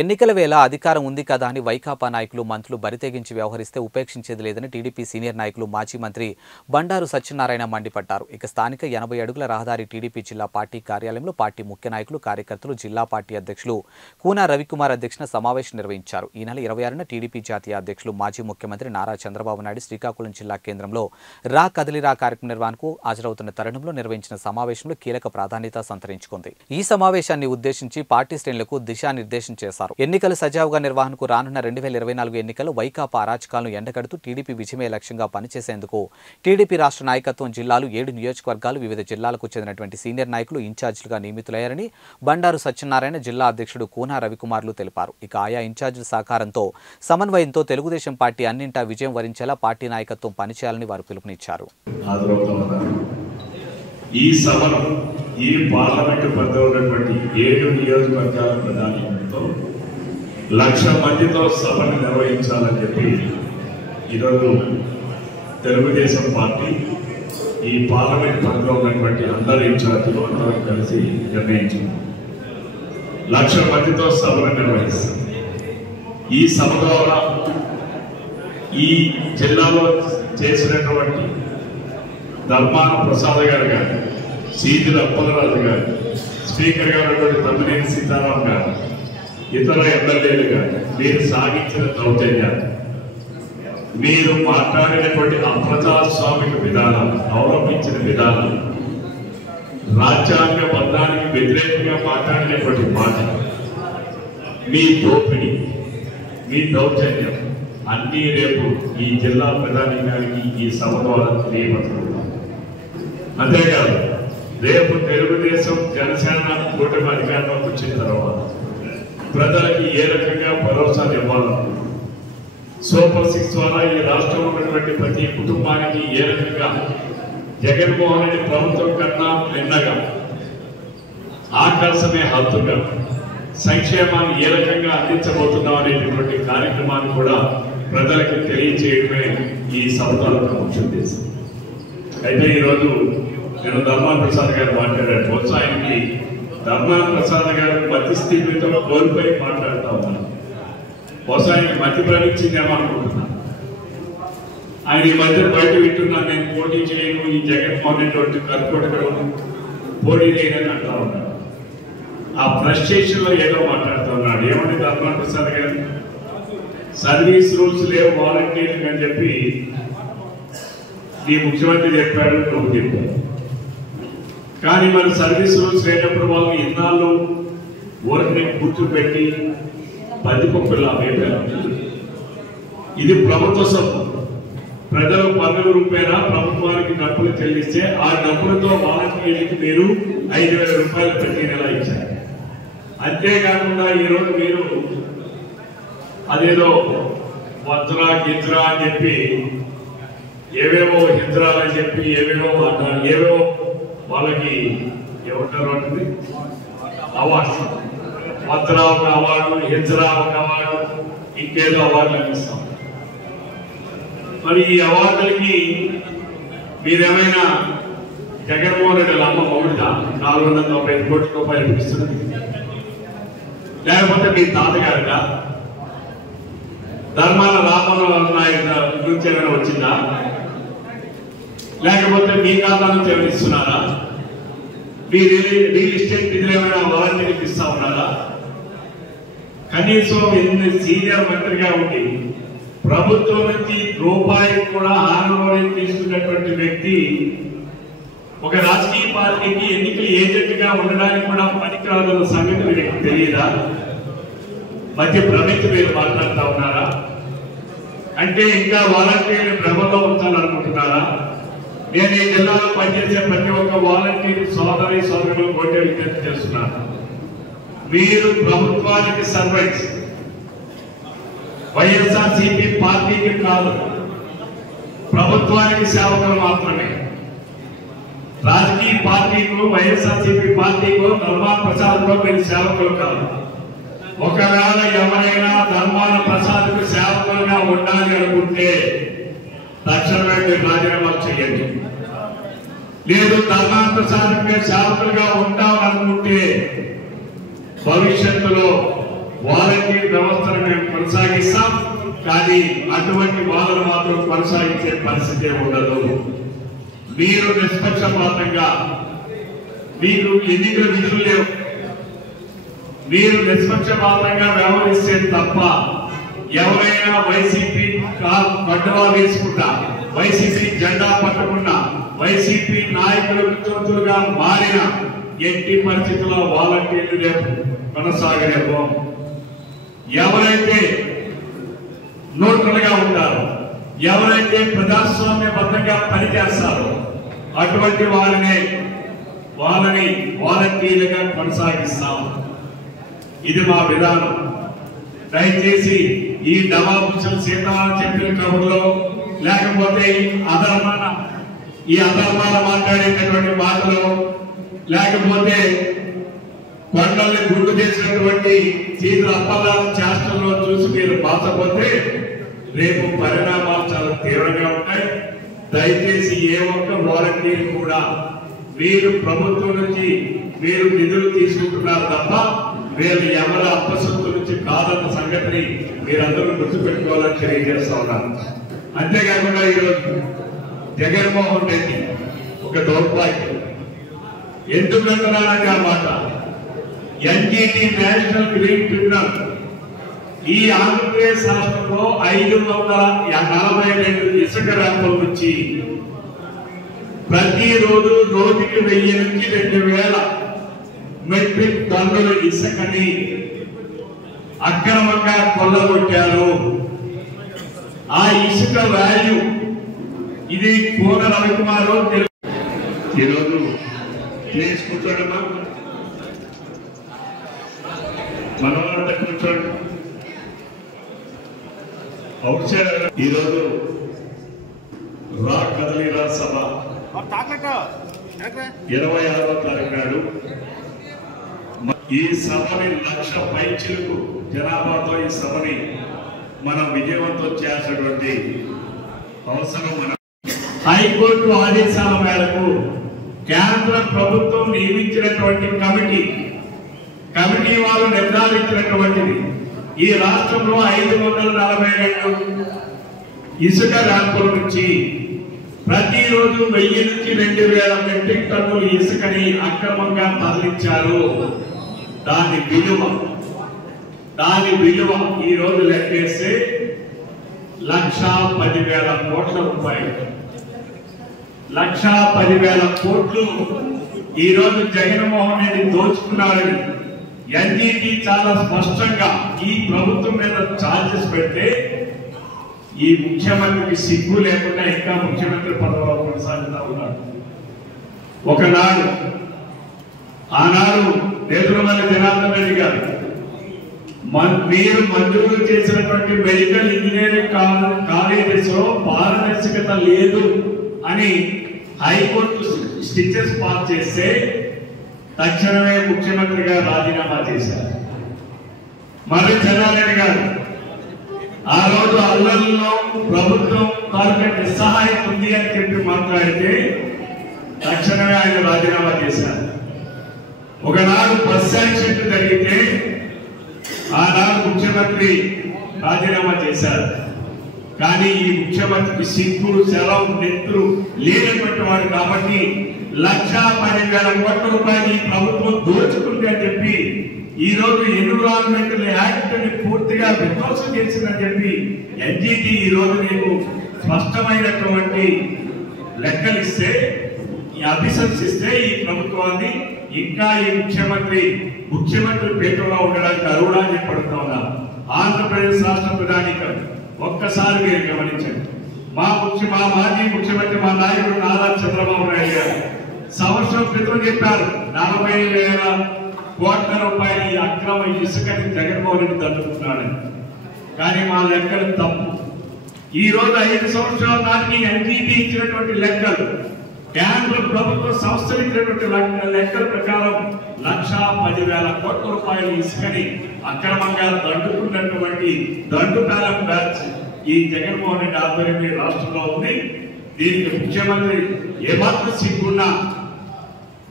ఎన్నికల వేళ అధికారం ఉంది కదా అని వైకాపా నాయకులు మంత్రులు బరితెగించి వ్యవహరిస్తే ఉపేక్షించేది లేదని టీడీపీ సీనియర్ నాయకులు మాజీ మంత్రి బండారు సత్యనారాయణ మండిపడ్డారు. ఇక స్థానిక 80 అడుగుల రహదారి టీడీపీ జిల్లా పార్టీ కార్యాలయంలో పార్టీ ముఖ్య నాయకులు కార్యకర్తలు జిల్లా పార్టీ అధ్యక్షులు కూనా రవికుమార్ అధ్యక్షతన సమావేశం నిర్వహించారు. ఈ నెల 26న టీడీపీ జాతీయ అధ్యక్షులు మాజీ ముఖ్యమంత్రి నారా చంద్రబాబు నాయుడు శ్రీకాకుళం జిల్లా కేంద్రంలో రా కదిలిరా కార్యక్రమ నిర్వహణకు హాజరవుతున్న తరుణంలో నిర్వహించిన సమావేశంలో కీలక ప్రాధాన్యత సంతరించుకుంది. ఈ సమావేశాన్ని ఉద్దేశించి పార్టీ శ్రేణులకు దిశానిర్దేశం చేశారు. ఎన్నికల సజావుగా నిర్వహణకు రానున్న 2024 ఎన్నికల్లో వైకాపా అరాచకాలను ఎండగడుతూ టీడీపీ విజయమే లక్ష్యంగా పనిచేసేందుకు టీడీపీ రాష్ట్ర నాయకత్వం జిల్లాలు 7 నియోజకవర్గాలు వివిధ జిల్లాలకు చెందినటువంటి సీనియర్ నాయకులు ఇన్ఛార్జీలుగా నియమితులయ్యారని బండారు సత్యనారాయణ జిల్లా అధ్యక్షుడు కూనా రవికుమార్లు తెలిపారు. ఇక ఆయా ఇన్ఛార్జీల సహకారంతో సమన్వయంతో తెలుగుదేశం పార్టీ అన్నింటా విజయం వరించేలా పార్టీ నాయకత్వం పనిచేయాలని వారు పిలుపునిచ్చారు. ఈ సభను ఈ పార్లమెంటు పరిధిలో ఉన్నటువంటి 7 నియోజకవర్గాల ప్రధానితో 1,00,000 మందితో సభను నిర్వహించాలని చెప్పి ఈరోజు తెలుగుదేశం పార్టీ ఈ పార్లమెంట్ పరిధిలో ఉన్నటువంటి అందరి ఇన్ఛార్జీలు అందరం కలిసి నిర్ణయించింది. 1,00,000 మందితో సభను నిర్వహిస్తుంది. ఈ సభ ద్వారా ఈ జిల్లాలో చేసినటువంటి ధర్మాన ప్రసాద్ గారు గారు, సీజుల అప్పలరాజు గారు, స్పీకర్ గారు తమ్మినేని సీతారాం గారు, ఇతర ఎమ్మెల్యేలు గారు మీరు సాగించిన దౌర్జన్యాలు, మీరు మాట్లాడినటువంటి అప్రజాస్వామిక విధానాలు, అవలంబించిన విధానాలు, రాజ్యాంగ బంధానికి వ్యతిరేకంగా మాట్లాడినటువంటి మాట, మీ దోపిడీ, మీ దౌర్జన్యం అన్నీ రేపు ఈ జిల్లా ప్రధాని గారికి ఈ సభ ద్వారా తెలియబడుతుంది. అంతేకాదు రేపు తెలుగుదేశం జనసేన కూటమి అధికారంలోకి వచ్చిన తర్వాత ప్రజలకి ఏ రకంగా భరోసాలు ఇవ్వాలనుకుంటున్నారు, సూపర్ 6 ద్వారా ఈ రాష్ట్రంలో ఉన్నటువంటి ప్రతి కుటుంబానికి ఏ రకంగా జగన్మోహన్ రెడ్డి ప్రభుత్వం కన్నా భిన్నగా ఆకాశమే హద్దుగా సంక్షేమాన్ని ఏ రకంగా అందించబోతున్నాం అనేటటువంటి కార్యక్రమాన్ని కూడా ప్రజలకు తెలియజేయడమే ఈ సభ ముఖ్య ఉద్దేశం. అయితే ఈరోజు నేను ధర్మాన ప్రసాద్ గారు మాట్లాడాను. బహుశా ఆయనకి ధర్మాన ప్రసాద్ గారు మతి స్థితితో కోల్పోయి మాట్లాడుతూ ఉన్నాను. బహుశా ఆయనకి మతి భ్రమించిందేమో అనుకుంటున్నాను. ఆయన ఈ మధ్య బయట వింటున్నాను, నేను పోటీ చేయను, ఈ జగన్మోహన్ రెడ్డి కనుకొట్టడం పోటీ చేయనని అంటా ఉన్నాడు. ఆ ఫ్రస్ట్రేషన్ లో ఏదో మాట్లాడుతూ ఉన్నాడు. ఏమంటే ధర్మాన ప్రసాద్ గారు సర్వీస్ రూల్స్ లేవు వాలంటీర్లు అని చెప్పి ఈ ముఖ్యమంత్రి చెప్పాడు, నువ్వు చెప్పాడు. కానీ మన సర్వీస్ రూల్స్ లేనప్పుడు వాళ్ళు ఇన్నాళ్ళు ఊరిని కూర్చోబెట్టి బందిపప్పులా వేపారు. ఇది ప్రభుత్వ సొమ్ము. ప్రజలు పన్నుల రూపాయల ప్రభుత్వానికి డబ్బులు చెల్లిస్తే ఆ డబ్బులతో వాలంటీర్లకి మీరు 5,000 రూపాయలు ప్రతి నెల ఇచ్చారు. అంతేకాకుండా ఈరోజు మీరు అదేదో వజ్రా గిజ్రా అని చెప్పి ఏవేవో హింద్రాలని చెప్పి ఏవేవో మాట్లాడాలి, ఏవేవో వాళ్ళకి ఏమంటారు అంటుంది అవార్డ్స్, వజ్రా ఒక అవార్డు, హింద్రా ఒక అవార్డు, ఇంకేదో అవార్డులు అందిస్తాం. మరి ఈ అవార్డులకి మీరేమైనా జగన్మోహన్ రెడ్డి అమ్మ మౌడిదా 495 కోట్ల రూపాయలు ఇస్తున్నది, లేకపోతే మీ తాతగారిగా ధర్మాన రామోహన్ నాయుడు నుంచి ఏమైనా వచ్చిందా, లేకపోతే మీ ఖాతా నుంచి ఏమైనా ఇస్తున్నారా, మీ రియల్ ఎస్టేట్ నిధులు ఏమైనా వాలంటీర్లకు ఇస్తా ఉన్నారా? కనీసం ఎన్ని సీనియర్ మంత్రిగా ఉండి ప్రభుత్వం నుంచి రూపాయి కూడా ఆనందం తీసుకున్నటువంటి వ్యక్తి ఒక రాజకీయ పార్టీకి ఎన్నికల ఏజెంట్ గా ఉండడానికి కూడా పనికిరాదన్న సంగతి మీకు తెలియదా? మధ్య భ్రమించి మీరు మాట్లాడుతూ ఉన్నారా? అంటే ఇంకా వాలంటీర్ని భ్రమలో ఉంచాలనుకుంటున్నారా? నేను ఈ జిల్లాలో పనిచేసే ప్రతి ఒక్క వాలంటీర్ సోదరి సోదరులు కోటే విజ్ఞప్తి చేస్తున్నాను. మీరు ప్రభుత్వానికి సర్వెంట్స్, వైఎస్ఆర్సీపీ పార్టీకి కాదు, ప్రభుత్వానికి సేవకులు మాత్రమే. రాజకీయ పార్టీకు, వైఎస్ఆర్సీపీ పార్టీకు, ధర్మాన ప్రసాద్కు మీరు సేవకులు కాదు. ఒకవేళ ఎవరైనా ధర్మాన ప్రసాద్కు సేవకులుగా ఉండాలి అనుకుంటే తక్షణమే మీరు రాజీనామా చేయండి. లేదు ధర్మాన ప్రసాద్కు సేవకులుగా ఉండాలనుకుంటే భవిష్యత్తులో వాలంటీర్ వ్యవస్థను మేము కొనసాగిస్తాం. కానీ అటువంటి వాదన మాత్రం కొనసాగించే పరిస్థితి ఉండదు. మీరు నిష్పక్షపాతంగా, మీకు ఎన్నికల విధులు లేవు, మీరు నిష్పక్షపాతంగా వ్యవహరిస్తే తప్ప ఎవరైనా వైసీపీ కండువా వేసుకుంటా, వైసీపీ జెండా పట్టకుండా, వైసీపీ నాయకులు విద్యార్థులుగా మారిన ఎట్టి పరిస్థితుల్లో వాలంటీర్లు రేపు కొనసాగలేము. ఎవరైతే న్యూట్రల్ గా ఉంటారో, ఎవరైతే ప్రజాస్వామ్యబద్ధంగా పనిచేస్తారో అటువంటి వాళ్ళని వాలంటీర్లుగా కొనసాగిస్తాం. ఇది మా విధానం. దయచేసి ఈ డబాబుల్ సీతారాం చెప్పిన కబుర్లో లేకపోతే ఈ అధర్మాల మాట్లాడేటటువంటి మాటలు, లేకపోతే కొండల్ని గుర్తు చేసినటువంటి సీతల అప్పలాల చేష్టల్లో చూసి మీరు బాధపోతే రేపు పరిణామాలు చాలా తీవ్రంగా ఉంటాయి. దయచేసి ఏ ఒక్క వాలంటీర్ కూడా మీరు ప్రభుత్వం నుంచి మీరు నిధులు తీసుకుంటున్నారు తప్ప వీళ్ళు ఎవరి అప్పసొత్తు నుంచి కాదన్న సంగతిని మీరందరూ గుర్తుపెట్టుకోవాలని తెలియజేస్తా ఉన్నారు. అంతేకాకుండా ఈరోజు జగన్మోహన్ రెడ్డి ఒక దౌర్భాగ్యం. ఎందుకంటున్నానంటే ఆ మాట, ఎన్జీటీ నేషనల్ గ్రీన్ ట్రిబ్యునల్ ఈ ఆంధ్రప్రదేశ్ రాష్ట్రంలో 542 ఇసుక ర్యాంపుల నుంచి ప్రతిరోజు రోజుకి 1000 నుంచి 2000 మెట్రిక్ టన్నుల ఇసుకని అక్రమంగా కొల్లగొట్టారు. ఆ ఇసుక వాల్యూ ఇది కోన రవికుమారు ఈరోజు కూర్చోండమ్మా, మనవాళ్ళంతా కూర్చోండి. అవుట్ సైడ్ ఈరోజు రా కదలిరా సభ 26వ తారీఖు నాడు ఈ సభని 1,00,000 పైచిలకు జనాభాతో ఈ సభని మనం విజయవంతం చేసినటువంటి అవసరం మన హైకోర్టు ఆదేశాల మేరకు కేంద్ర ప్రభుత్వం నియమించినటువంటి కమిటీ వాళ్ళు నిర్ధారించినటువంటిది ఈ రాష్ట్రంలో 542 ఇసుక ర్యాంపుల నుంచి ప్రతిరోజు 1000 నుంచి 2000 మెట్రిక్ టన్నుల ఇసుకని అక్రమంగా తరలించారు. దాని విలువ ఈ రోజు లెక్కేస్తే 1,10,000 కోట్ల రూపాయలు. 1,10,000 కోట్లు ఈ రోజు జగన్మోహన్ రెడ్డి దోచుకున్నారని ఎన్జీటీ చాలా స్పష్టంగా ఈ ప్రభుత్వం మీద ఛార్జెస్ పెడితే ఈ ముఖ్యమంత్రికి సిగ్గు లేకుండా ఇంకా ముఖ్యమంత్రి పదవిలో కొనసాగుతా ఉన్నాడు. ఆనాడు నేదురుమల్లి జనార్దన్ రెడ్డి గారు మీరు మంజూరు చేసినటువంటి మెడికల్ ఇంజనీరింగ్ కాలేజెస్ లో పారదర్శకత లేదు అని హైకోర్టు స్టిచెస్ పాస్ చేస్తే తక్షణమే ముఖ్యమంత్రిగా రాజీనామా చేశారు. మరి చెన్నారెడ్డి గారు ఆ రోజు అల్లర్లో ప్రభుత్వం తాలూకా నిస్సహాయం ఉంది అని చెప్పి మాట్లాడితే తక్షణమే ఆయన రాజీనామా చేశారు. ఒకనాడు బస్ యాక్సిడెంట్ జరిగితే ఆనాడు ముఖ్యమంత్రి రాజీనామా చేశారు. కానీ ఈ ముఖ్యమంత్రికి సిగ్గు సెలవు నెత్తులు లేనటువంటి వాడు కాబట్టి 1,10,000 కోట్ల రూపాయలు ఈ ప్రభుత్వం దోచుకుంది అని చెప్పి ఈ రోజు ఎన్విరాన్మెంటల్ యాక్ట్ ని పూర్తిగా విధ్వంసం చేసిందని చెప్పి ఎన్జీటీ ఈ రోజు నీకు స్పష్టమైనటువంటి లెక్కలిస్తే అభిశంసిస్తే ఈ ప్రభుత్వాన్ని ఇంకా ఈ ముఖ్యమంత్రి పీఠంలో ఉండడానికి అర్హుడా అని పడుతూ ఉన్నారు. ఆంధ్రప్రదేశ్ రాష్ట్ర ప్రధానిగా ఒక్కసారి మీరు గమనించండి. మా మాజీ ముఖ్యమంత్రి మా నాయకుడు నారా చంద్రబాబు నాయుడు గారు సంవత్సరం క్రితం చెప్పారు 40,000 కోట్ల రూపాయలు ఈ అక్రమ ఇసుకని జగన్మోహన్ రెడ్డి దండుతున్నాడని. కానీ మా లెక్కలు తప్పు. ఈ రోజు 5 సంవత్సరాల నాటికి ఎన్జీటీ ఇచ్చినటువంటి లెక్కలు, కేంద్ర ప్రభుత్వ సంస్థలు ఇచ్చినటువంటి లెక్కల ప్రకారం 1,10,000 కోట్ల రూపాయల ఇసుకని అక్రమంగా దండుకున్నటువంటి దండుకాలం బ్యాచ్ ఈ జగన్మోహన్ రెడ్డి ఆధ్వర్యంలో రాష్ట్రంలో ఉంది. దీనికి ముఖ్యమంత్రి ఏమాత్రం సిగ్గున్నా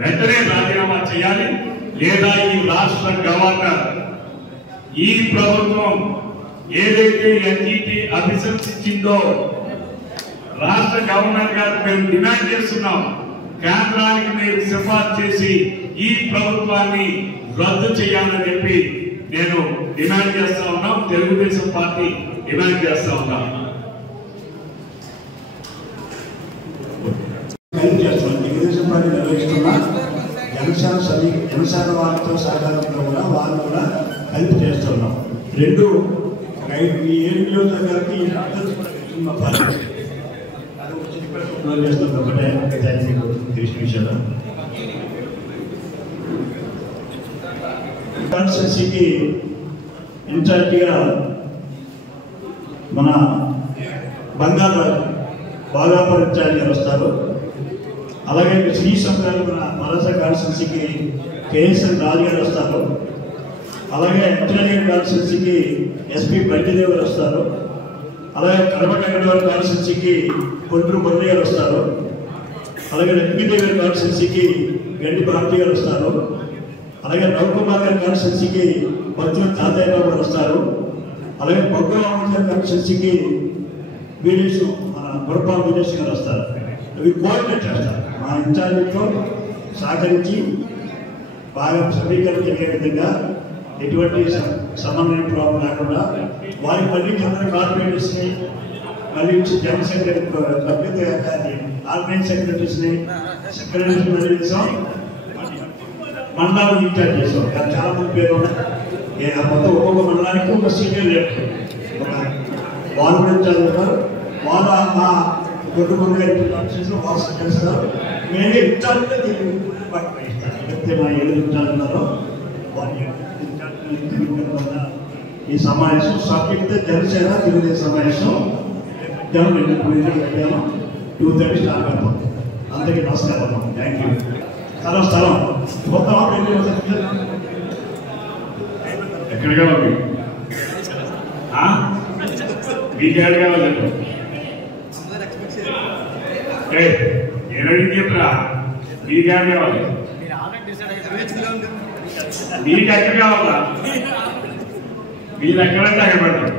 వెంటనే రాజీనామా చేయాలి, లేదా ఈ రాష్ట్ర గవర్నర్ ఈ ప్రభుత్వం ఏదైతే ఎన్జిటి అభిశంసించిందో రాష్ట్ర గవర్నర్ గారు మేము డిమాండ్ చేస్తున్నాం, కేంద్రానికి మీరు సిఫార్సు చేసి ఈ ప్రభుత్వాన్ని రద్దు చేయాలని చెప్పి నేను డిమాండ్ చేస్తా ఉన్నాం. తెలుగుదేశం పార్టీ డిమాండ్ చేస్తా ఉన్నాం. తెలుగుదేశం పార్టీ నిర్వహిస్తున్న జనసేన వారితో సహకారంతో కూడా వారు కూడా కలిపి చేస్తున్నాం. రెండు ఈ 7 నియోజకవర్గాలకి చేస్తాం ఒకటే తెలిసిన విషయాలు. కాన్స్టిట్యున్సీకి ఇన్ఛార్జిగా మన బాగాపర్ ఇన్ఛార్జిగా వస్తారు. అలాగే శ్రీ సంక్రాంతి మన మలస కాన్స్టిట్యున్సీకి కేఎస్ఎన్ రాజు గారు వస్తారు. అలాగే ఎంటర్నల్ కాన్స్టిట్యున్సీకి ఎస్పీ బండిదేవ్ గారు వస్తారు. అలాగే కడపగడ్డ కాన్స్టిట్యున్సీకి కొండ్రు మురళి గారు వస్తారు. అలాగే లక్ష్మీదేవి కాన్స్టిట్యున్సీకి గండి భారతి గారు వస్తారు. అలాగే రవికుమార్ గారి కాన్స్టిట్యున్సీకి బతుల తాతయ్య గారు వస్తారు. అలాగే బొగ్గరామ కాన్స్టిట్యున్సీకి వీరేష్ గురపాల వీరేష్ గారు వస్తారు. అవి కోఆర్డినేట్ చేస్తారు. మా ఇన్ఛార్జితో సహకరించి బాగా సమీకరణ జరిగే విధంగా ఎటువంటి సమన్వయ ప్రాబ్లం లేకుండా వారి మళ్ళీ కార్పొరేటర్స్ని మళ్ళీ జనరల్ సెక్రటరీ ఆర్గనైజ్ సెక్రటరీస్ని సెక్రటరీస్ మళ్ళీ చేసాం. మండలాలు ఇన్ఛార్జ్ చేసాం. చాలా మంది పేరు మొత్తం ఒక్కొక్క మండలానికి ఒక సీనియర్ లీడర్ వాళ్ళు కూడా ఇన్ఛార్జ్ ఉంటారు. వాళ్ళు మా కొట్టుకుంటే వాళ్ళు చేస్తారు. మేమే ఇన్ఛార్జ్గా దీన్ని చెప్తే మా 7 ఇన్ఛార్జ్ ఉన్నారో వాళ్ళు ఈ సమావేశం సబ్జెక్ట్ జనసేన తెలుగుదేశం సమావేశం జనవరి 2:30 స్టార్ట్ అవుతాం. అందరికీ నమస్కారం. Thank you. స్థలం ఎక్కడ కావాలి మీకు ఏడు కావాలి ఏడు చెప్పరా మీకు ఏడు కావాలి మీకు ఎక్కడ కావాలా మీరు ఎక్కడంటే అక్కడ పెడతారు.